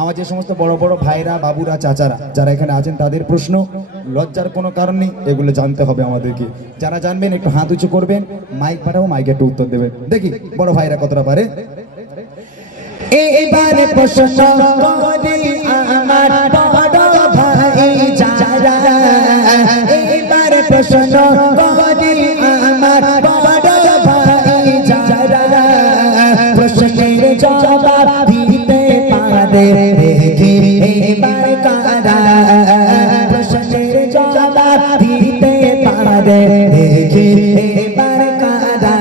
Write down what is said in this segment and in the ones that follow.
আমার যে সমস্ত বড় বড় ভাইরা, বাবুরা, চাচারা, যারা এখানে আছেন, তাদের প্রশ্ন, লজ্জার কোনো কারণ নেই, এগুলো জানতে হবে আমাদেরকে। যারা জানবেন, একটু হাত উঁচু করবেন, মাইক পাঠাবো মাইকে একটু উত্তর দেবেন। দেখি, বড় ভাইরা কতটা পারে? এবারে প্রশ্ন প্রশ্নের জবাব দিতে পারে দেখি এবার কারা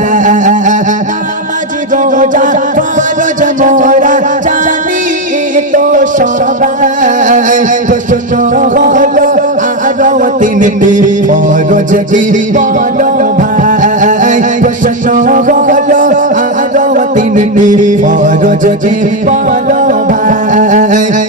নামাজ রোজা ফরজ মোরা জানি তো সবাই। প্রশ্ন হলো, আরও তিনটি ফরজ কি বলো ভাই? প্রশ্ন হলো, আরও তিনটি ফরজ কি বলো ভাই?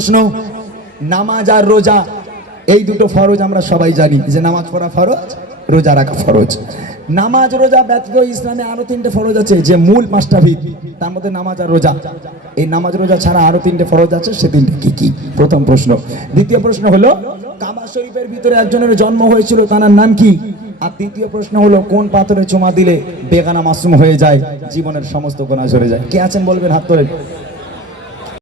প্রশ্ন, নামাজ আর রোজা, এই দুটো ফরজ আমরা সবাই জানি। যে নামাজ পড়া ফরজ, রোজা রাখা ফরজ। নামাজ, রোজা, ব্যতীত ইসলামে আরও তিনটে ফরজ আছে, যে মূল পাঁচটা ভিত তার মধ্যে নামাজ আর রোজা। এই নামাজ, রোজা ছাড়া আরও তিনটে ফরজ আছে, সে তিনটে কি কি? প্রথম প্রশ্ন। দ্বিতীয় প্রশ্ন হলো, কাবা শরীফের ভিতরে একজনের জন্ম হয়েছিল, তার নাম কি? আর তৃতীয় প্রশ্ন হলো, কোন পাথরে চুমা দিলে বেগানা মাসুম হয়ে যায়? জীবনের সমস্ত গোনা ঝরে যায়। কে আছেন বলবেন হাত তোলেন